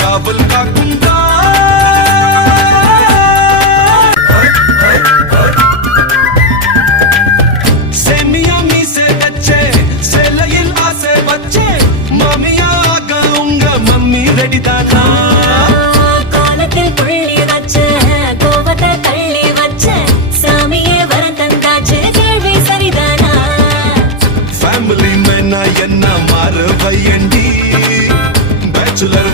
காவல் காக்கும் சேமியா மீசை வச்சே சேலையில் ஆசை வச்சே மாமியாக உங்க மம்மி ரெடி தானா காலத்தில் புள்ளி வச்ச கோவத்தை தள்ளி வச்ச சாமியே வர தந்தாச்சு கேள்வி சரிதானா ஃபேமிலி மேனா என்ன மாறு பையண்டி பேச்சுலர்